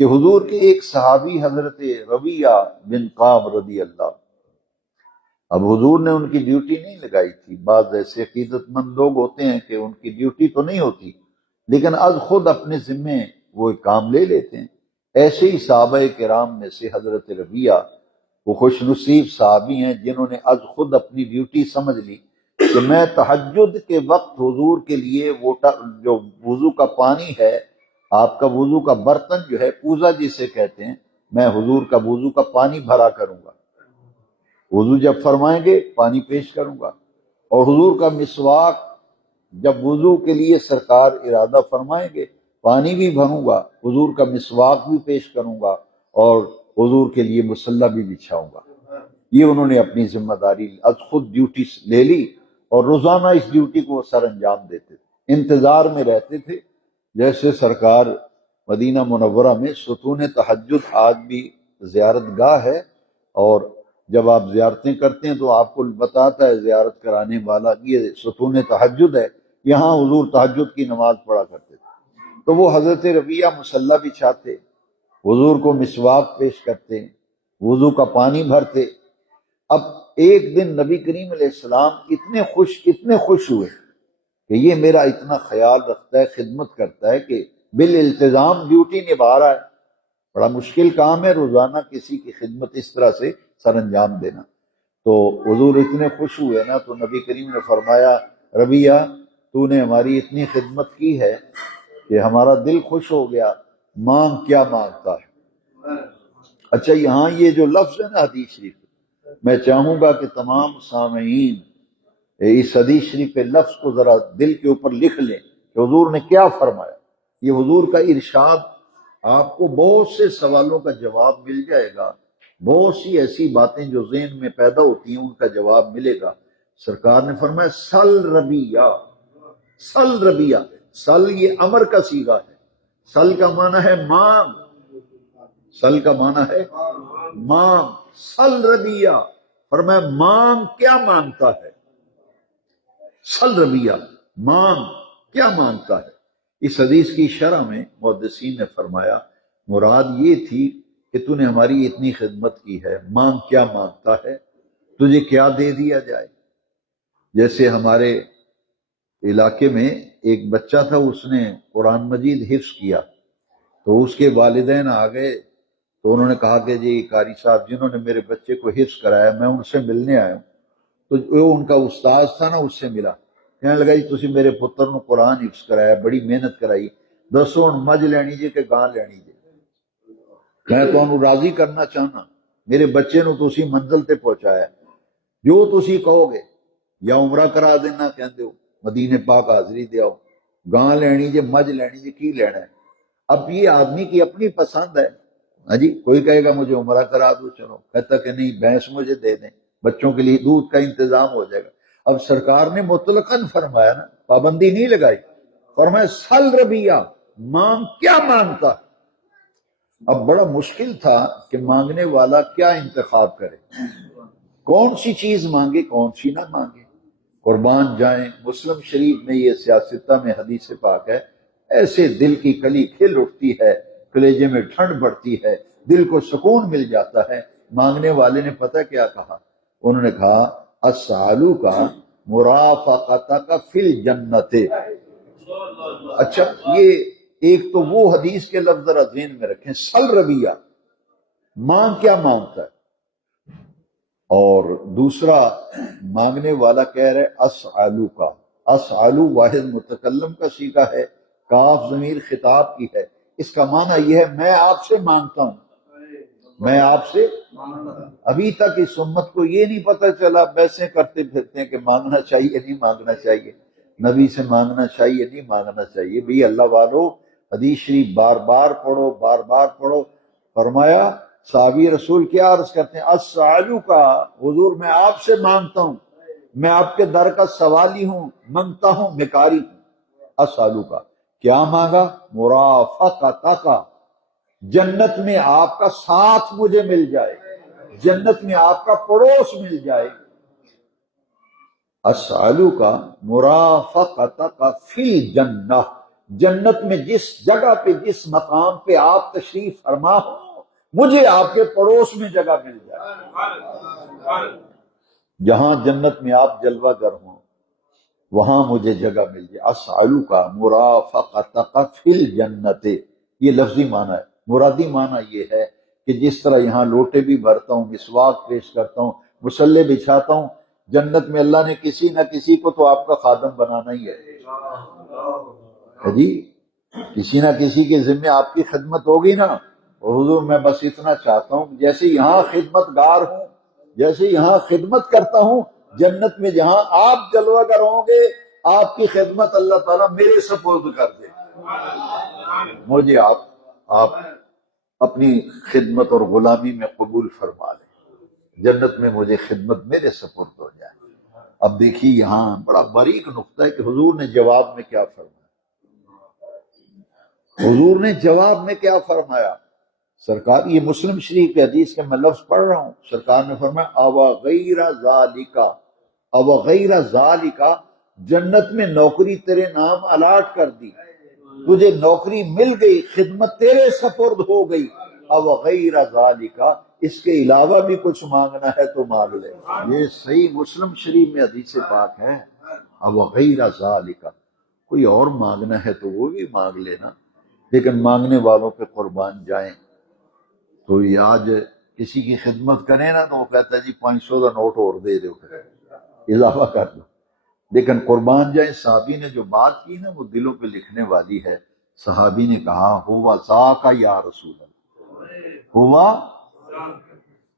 کہ حضور کے ایک صحابی حضرت ربیعہ بن قعب رضی اللہ، اب حضور نے ان کی ڈیوٹی نہیں لگائی تھی، بعض ایسے عقیدت مند لوگ ہوتے ہیں کہ ان کی ڈیوٹی تو نہیں ہوتی لیکن از خود اپنے ذمے وہ ایک کام لے لیتے ہیں۔ ایسے ہی صحابہ کرام میں سے حضرت ربیعہ وہ خوش نصیب صحابی ہیں جنہوں نے از خود اپنی ڈیوٹی سمجھ لی کہ میں تہجد کے وقت حضور کے لیے وہ جو وضو کا پانی ہے، آپ کا وضو کا برتن جو ہے پوزا جسے کہتے ہیں، میں حضور کا وضو کا پانی بھرا کروں گا، وضو جب فرمائیں گے پانی پیش کروں گا، اور حضور کا مسواک جب وضو کے لیے سرکار ارادہ فرمائیں گے پانی بھی بھروں گا، حضور کا مسواک بھی پیش کروں گا، اور حضور کے لیے مصلی بھی بچھاؤں گا۔ یہ انہوں نے اپنی ذمہ داری از خود ڈیوٹی لے لی اور روزانہ اس ڈیوٹی کو سر انجام دیتے تھے، انتظار میں رہتے تھے۔ جیسے سرکار مدینہ منورہ میں ستون تہجد آج بھی زیارت گاہ ہے، اور جب آپ زیارتیں کرتے ہیں تو آپ کو بتاتا ہے زیارت کرانے والا یہ ستون تہجد ہے، یہاں حضور تہجد کی نماز پڑھا کرتے تھے۔ تو وہ حضرت ربیعہ مصلی بچھاتے، حضور کو مسواک پیش کرتے، وضو کا پانی بھرتے۔ اب ایک دن نبی کریم علیہ السلام اتنے خوش ہوئے کہ یہ میرا اتنا خیال رکھتا ہے، خدمت کرتا ہے کہ بالالتزام ڈیوٹی نبھا رہا ہے، بڑا مشکل کام ہے روزانہ کسی کی خدمت اس طرح سے سر انجام دینا۔ تو حضور اتنے خوش ہوئے نا، تو نبی کریم نے فرمایا ربیعہ تو نے ہماری اتنی خدمت کی ہے کہ ہمارا دل خوش ہو گیا، مانگ کیا مانگتا ہے۔ اچھا یہاں یہ جو لفظ ہے نا حدیث شریف، میں چاہوں گا کہ تمام سامعین اس حدیث شریف کے لفظ کو ذرا دل کے اوپر لکھ لیں کہ حضور نے کیا فرمایا۔ یہ حضور کا ارشاد، آپ کو بہت سے سوالوں کا جواب مل جائے گا، بہت سی ایسی باتیں جو ذہن میں پیدا ہوتی ہیں ان کا جواب ملے گا۔ سرکار نے فرمایا سل ربیعہ، سل ربیعہ، سل یہ امر کا صیغہ ہے، سل کا معنی ہے مانگ، سل کا معنی ہے مانگ، سل ربیعہ، فرمایا مانگ کیا مانگتا ہے، سل ربیعہ مانگ کیا مانگتا ہے۔ اس حدیث کی شرح میں محدثین نے فرمایا مراد یہ تھی کہ تو نے ہماری اتنی خدمت کی ہے، مانگ کیا مانگتا ہے، تجھے کیا دے دیا جائے۔ جیسے ہمارے علاقے میں ایک بچہ تھا، اس نے قرآن مجید حفظ کیا، تو اس کے والدین آ گئے تو انہوں نے کہا کہ جی قاری صاحب جنہوں نے میرے بچے کو حفظ کرایا میں ان سے ملنے آیا ہوں۔ تو جو ان کا استاذ تھا نا اس سے ملا، کہنے لگا جی تسی میرے پتر نو قرآن حفظ کرایا، بڑی محنت کرائی، دسو ہن مجھ لینی جی کہ گاں لینی جی۔ میں تانوں راضی کرنا چاہنا، میرے بچے نو تسی منزل تے پہنچایا، جو تسی کہو گے، یا عمرہ کرا دینا کہندے ہو، مدینے پاک حاضری دے آؤ، گاں لینی جی مجھ لینی جی، کی لینا ہے۔ اب یہ آدمی کی اپنی پسند ہے، ہاں جی، کوئی کہے گا مجھے عمرہ کرا دو، چلو، کہتا کہ نہیں بھینس مجھے دے دیں، بچوں کے لیے دودھ کا انتظام ہو جائے گا۔ اب سرکار نے مطلقاً فرمایا نا، پابندی نہیں لگائی، فرمایا سل ربیعہ، مانگ کیا مانگتا ہے۔ اب بڑا مشکل تھا کہ مانگنے والا کیا انتخاب کرے، کون سی چیز مانگے کون سی نہ مانگے۔ قربان جائیں، مسلم شریف میں یہ سیاستہ میں حدیث پاک ہے، ایسے دل کی کلی کھل اٹھتی ہے، کلیجے میں ٹھنڈ بڑھتی ہے، دل کو سکون مل جاتا ہے۔ مانگنے والے نے پتہ کیا کہا، انہوں نے کہا اسالو کا مرافقتک فی الجنت۔ اچھا یہ ایک تو وہ حدیث کے لفظ ذرا ذہن میں رکھیں، سل ربیعہ، مانگ کیا مانگتا ہے، اور دوسرا مانگنے والا کہہ رہے اسالو کا، اسالو واحد متکلم کا صیغہ ہے، کاف ضمیر خطاب کی ہے، اس کا معنی یہ ہے میں آپ سے مانگتا ہوں، میں آپ سے۔ ابھی تک اس امت کو یہ نہیں پتہ چلا، بیسیں کرتے پھرتے ہیں کہ مانگنا چاہیے نہیں مانگنا چاہیے، نبی سے مانگنا چاہیے نہیں مانگنا چاہیے۔ بھی اللہ والو حدیث شریف بار بار پڑھو، بار بار پڑھو۔ فرمایا صحابی رسول کیا عرض کرتے ہیں، اسالو کا، حضور میں آپ سے مانگتا ہوں، میں آپ کے در کا سوالی ہوں، منگتا ہوں، بھکاری ہوں۔ اسالو کا کیا مانگا، مرافقتک، جنت میں آپ کا ساتھ مجھے مل جائے، جنت میں آپ کا پڑوس مل جائے۔ اسالو کا مرافقتک فی الجنہ، جنت میں جس جگہ پہ جس مقام پہ آپ تشریف فرما ہو مجھے آپ کے پڑوس میں جگہ مل جائے، جہاں جنت میں آپ جلوہ گر ہوں وہاں مجھے جگہ مل جائے۔ اسألک مرافقتک فی الجنت، یہ لفظی معنی ہے۔ مرادی معنی یہ ہے کہ جس طرح یہاں لوٹے بھی بھرتا ہوں، مسواک پیش کرتا ہوں، مصلے بچھاتا ہوں، جنت میں اللہ نے کسی نہ کسی کو تو آپ کا خادم بنانا ہی ہے جی، کسی نہ کسی کے ذمہ آپ کی خدمت ہوگی نا۔ اور حضور میں بس اتنا چاہتا ہوں جیسے یہاں خدمت گار ہوں، جیسے یہاں خدمت کرتا ہوں، جنت میں جہاں آپ جلوہ گر ہوں گے آپ کی خدمت اللہ تعالیٰ میرے سپرد کر دے، مجھے آپ اپنی خدمت اور غلامی میں قبول فرما لیں، جنت میں مجھے خدمت میرے سپرد ہو جائے۔ اب دیکھیے یہاں بڑا باریک نقطہ ہے کہ حضور نے جواب میں کیا فرمایا۔ حضور نے جواب میں کیا فرمایا؟ سرکار، یہ مسلم شریف کے حدیث کے میں لفظ پڑھ رہا ہوں، سرکار نے فرمایا او غیر ذالکا، او غیر ذالکا، جنت میں نوکری تیرے نام الاٹ کر دی، تجھے نوکری مل گئی، خدمت تیرے سپرد ہو گئی، او غیر ذالکا، اس کے علاوہ بھی کچھ مانگنا ہے تو مانگ لے۔ یہ صحیح مسلم شریف میں حدیث پاک ہے، او غیر ذالکا، کوئی اور مانگنا ہے تو وہ بھی مانگ لینا، لیکن مانگنے والوں پہ قربان جائیں۔ تو یہ آج کسی کی خدمت کرے نا تو وہ کہتا ہے جی 500 کا نوٹ اور دے دو، اضافہ کر دو، لیکن قربان جائیں۔ صحابی نے جو بات کی نا وہ دلوں پہ لکھنے والی ہے۔ صحابی نے کہا ہوا ذاک یا رسول اللہ،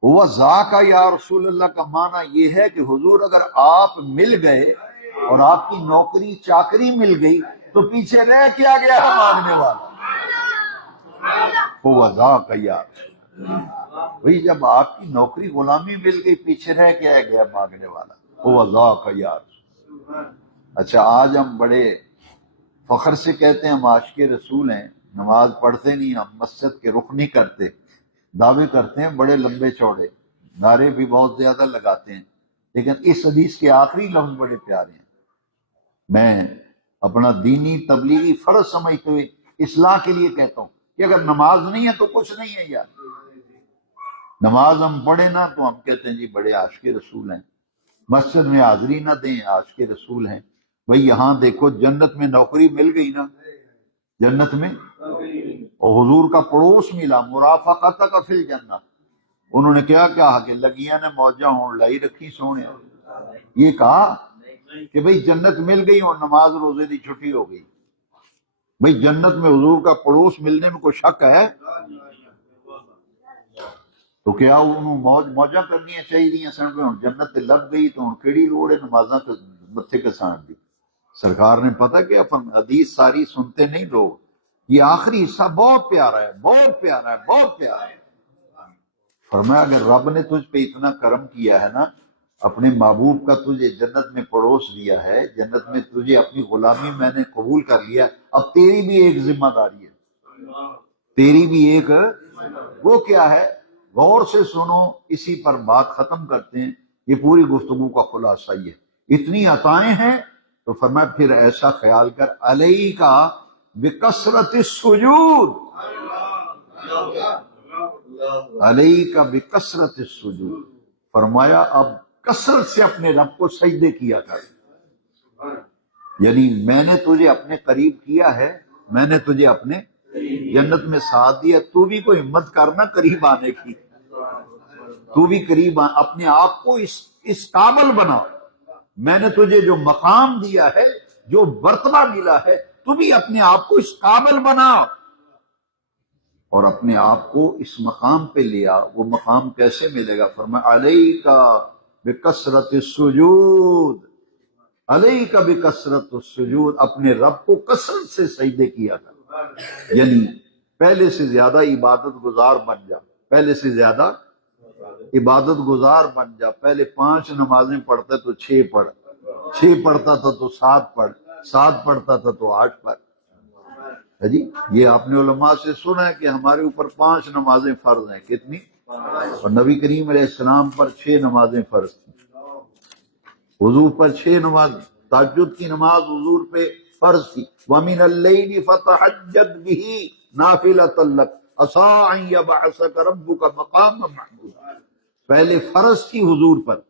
ہوا ذاک یا رسول اللہ کا معنی یہ ہے کہ حضور اگر آپ مل گئے اور آپ کی نوکری چاکری مل گئی تو پیچھے رہ کیا گیا ہے مانگنے والا؟ ہوا ذاک یا بھئی جب آپ کی نوکری غلامی مل گئی پیچھے رہ کے آ گیا مانگنے والا، ہوا ذاک یا رسول۔ اچھا آج ہم بڑے فخر سے کہتے ہیں ہم عاشق رسول ہیں، نماز پڑھتے نہیں، ہم مسجد کے رخ نہیں کرتے، دعوے کرتے ہیں بڑے لمبے چوڑے، نعرے بھی بہت زیادہ لگاتے ہیں، لیکن اس حدیث کے آخری لفظ بڑے پیارے ہیں۔ میں اپنا دینی تبلیغی فرض سمجھتے ہوئے اصلاح کے لیے کہتا ہوں کہ اگر نماز نہیں ہے تو کچھ نہیں ہے یار۔ نماز ہم پڑھے نا تو ہم کہتے ہیں جی بڑے عاشق رسول ہیں، مسجد میں حاضری نہ دیں عاشق رسول ہیں۔ بھئی یہاں دیکھو جنت میں نوکری مل گئی نا، جنت میں، اور حضور کا پڑوس ملا، مرافقتک فی الجنہ۔ انہوں نے کیا کہا کہ لگیاں نے موجہ ہون لائی رکھی سونے، یہ کہا کہ بھئی جنت مل گئی اور نماز روزے دی چھٹی ہو گئی۔ بھئی جنت میں حضور کا پڑوس ملنے میں کوئی شک ہے تو کیا انہوں موجہ کرنی چاہیے سن پہ ہوں جنت لگ گئی تو ہوں کیڑی لوڑ ہے نمازاں متھے کے سانٹ دی۔ سرکار نے پتہ کیا فرمایا، حدیث ساری سنتے نہیں لوگ، یہ آخری حصہ بہت پیارا ہے، بہت پیارا ہے، بہت پیارا ہے۔ فرمایا اگر رب نے تجھ پہ اتنا کرم کیا ہے نا، اپنے محبوب کا تجھے جنت میں پڑوس دیا ہے، جنت میں تجھے اپنی غلامی میں نے قبول کر لیا، اب تیری بھی ایک ذمہ داری ہے، تیری بھی ایک، وہ کیا ہے؟ غور سے سنو، اسی پر بات ختم کرتے ہیں۔ یہ پوری گفتگو کا خلاصہ یہ ہے، اتنی عطائیں ہیں تو فرمایا پھر ایسا خیال کر علیک بکثرت السجود، علیک بکثرت السجود، فرمایا اب کثرت سے اپنے رب کو سجدے کیا کر، یعنی میں نے تجھے اپنے قریب کیا ہے، میں نے تجھے اپنے جنت میں ساتھ دیا، تو بھی کوئی ہمت کرنا قریب آنے کی، تو بھی قریب اپنے آپ کو اس قابل بنا، میں نے تجھے جو مقام دیا ہے، جو مرتبہ ملا ہے، تو بھی اپنے آپ کو اس قابل بنا اور اپنے آپ کو اس مقام پہ لیا۔ وہ مقام کیسے ملے گا؟ فرمایا علیک بکثرت السجود، علیک بکثرت السجود، اپنے رب کو کثرت سے سجدے کیا تھا، یعنی پہلے سے زیادہ عبادت گزار بن جا، پہلے سے زیادہ عبادت گزار بن جا۔ پہلے 5 نمازیں پڑھتا تو 6 پڑھ، 6 پڑھتا تھا تو 7 پڑھ، 7 پڑھتا تھا تو 8 پڑھ۔ جی یہ آپ نے علماء سے سنا ہے کہ ہمارے اوپر 5 نمازیں فرض ہیں، کتنی؟ اور نبی کریم علیہ السلام پر 6 نمازیں فرض تھیں، حضور پر 6 نماز، تہجد کی نماز حضور پہ فرض تھی، وَمِنَ اللَّيْلِ فَتَهَجَّدْ بِهِ نَافِلَةً لَكَ عَسَىٰ أَن يَبْعَثَكَ رَبُّكَ مَقَامًا مَحْمُودًا۔ پہلے فرض تھی حضور پر،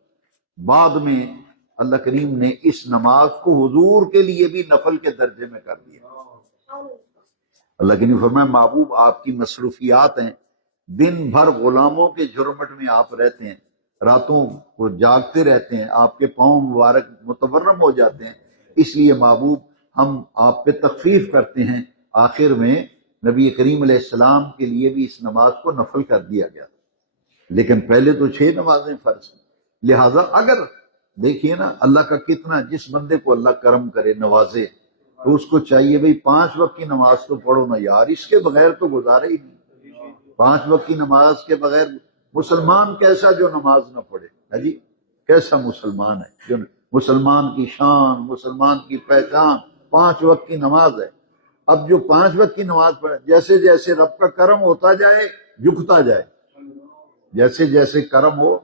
بعد میں اللہ کریم نے اس نماز کو حضور کے لیے بھی نفل کے درجے میں کر دیا۔ اللہ کریم فرمایا محبوب آپ کی مصروفیات ہیں، دن بھر غلاموں کے جھرمٹ میں آپ رہتے ہیں، راتوں کو جاگتے رہتے ہیں، آپ کے پاؤں مبارک متورم ہو جاتے ہیں، اس لیے محبوب ہم آپ پہ تخفیف کرتے ہیں۔ آخر میں نبی کریم علیہ السلام کے لیے بھی اس نماز کو نفل کر دیا گیا، لیکن پہلے تو 6 نمازیں فرض ہیں۔ لہذا اگر دیکھیے نا اللہ کا کتنا، جس بندے کو اللہ کرم کرے نوازے تو اس کو چاہیے بھئی 5 وقت کی نماز تو پڑھو نا یار، اس کے بغیر تو گزارے ہی نہیں۔ 5 وقت کی نماز کے بغیر مسلمان کیسا جو نماز نہ پڑھے، ہے جی، کیسا مسلمان ہے جو مسلمان کی شان، مسلمان کی پہچان 5 وقت کی نماز ہے۔ اب جو 5 وقت کی نماز پڑھے، جیسے جیسے رب کا کرم ہوتا جائے جھکتا جائے، جیسے جیسے کرم ہو،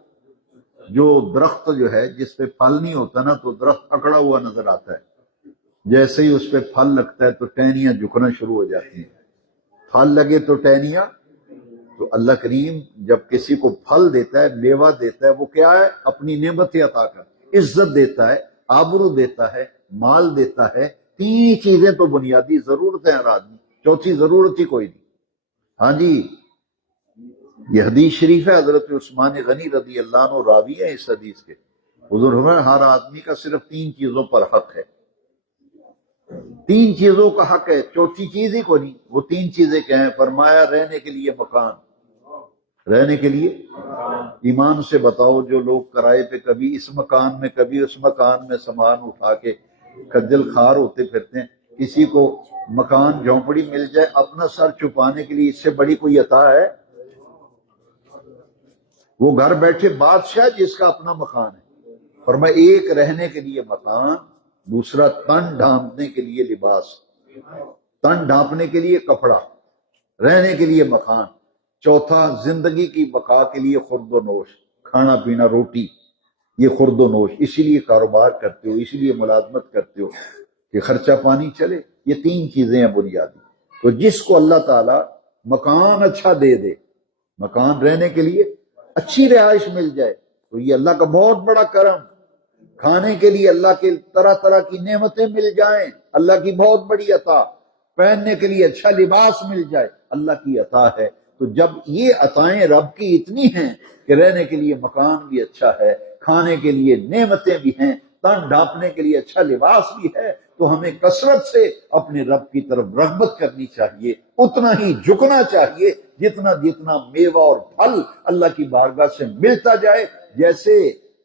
جو درخت جو ہے جس پہ پھل نہیں ہوتا نا تو درخت اکڑا ہوا نظر آتا ہے، جیسے ہی اس پہ پھل لگتا ہے تو ٹہنیاں جھکنا شروع ہو جاتی ہیں، پھل لگے تو ٹہنیاں۔ تو اللہ کریم جب کسی کو پھل دیتا ہے، میوہ دیتا ہے، وہ کیا ہے؟ اپنی نعمت عطا کر، عزت دیتا ہے، آبرو دیتا ہے، مال دیتا ہے۔ 3 چیزیں تو بنیادی ضرورت ہے ہر آدمی، چوتھی ضرورت ہی کوئی نہیں۔ ہاں جی، یہ حدیث شریف ہے، حضرت عثمان غنی رضی اللہ عنہ راوی ہے اس حدیث کے۔ حضور فرمایا ہر آدمی کا صرف 3 چیزوں پر حق ہے، 3 چیزوں کا حق ہے، چوتھی چیز ہی کو نہیں۔ وہ 3 چیزیں کیا ہیں؟ فرمایا رہنے کے لیے مکان، رہنے کے لیے ایمان سے بتاؤ جو لوگ کرائے پہ کبھی اس مکان میں کبھی اس مکان میں سامان اٹھا کے خجل خوار ہوتے پھرتے ہیں، کسی کو مکان جھونپڑی مل جائے اپنا سر چھپانے کے لیے اس سے بڑی کوئی عطا ہے؟ وہ گھر بیٹھے بادشاہ جس کا اپنا مکان ہے۔ فرمایا ایک رہنے کے لیے مکان، دوسرا تن ڈھانپنے کے لیے لباس، تن ڈھانپنے کے لیے کپڑا، رہنے کے لیے مکان، چوتھا زندگی کی بقا کے لیے خورد و نوش، کھانا پینا روٹی، یہ خورد و نوش۔ اسی لیے کاروبار کرتے ہو، اسی لیے ملازمت کرتے ہو کہ خرچہ پانی چلے۔ یہ 3 چیزیں ہیں بنیادی۔ تو جس کو اللہ تعالی مکان اچھا دے دے، مکان رہنے کے لیے اچھی رہائش مل جائے تو یہ اللہ کا بہت بڑا کرم۔ کھانے کے لیے اللہ کے طرح طرح کی نعمتیں مل جائیں، اللہ کی بہت بڑی عطا۔ پہننے کے لیے اچھا لباس مل جائے، اللہ کی عطا ہے۔ تو جب یہ عطائیں رب کی اتنی ہیں کہ رہنے کے لیے مکان بھی اچھا ہے، کھانے کے لیے نعمتیں بھی ہیں، تن ڈھانپنے کے لیے اچھا لباس بھی ہے، تو ہمیں کثرت سے اپنے رب کی طرف رغبت کرنی چاہیے، اتنا ہی جھکنا چاہیے جتنا جتنا میوہ اور پھل اللہ کی بارگاہ سے ملتا جائے۔ جیسے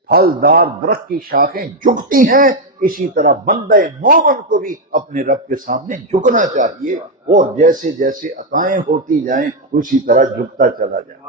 پھلدار درخت کی شاخیں جھکتی ہیں، اسی طرح بندہ مومن کو بھی اپنے رب کے سامنے جھکنا چاہیے، اور جیسے جیسے عطائیں ہوتی جائیں اسی طرح جھکتا چلا جائے۔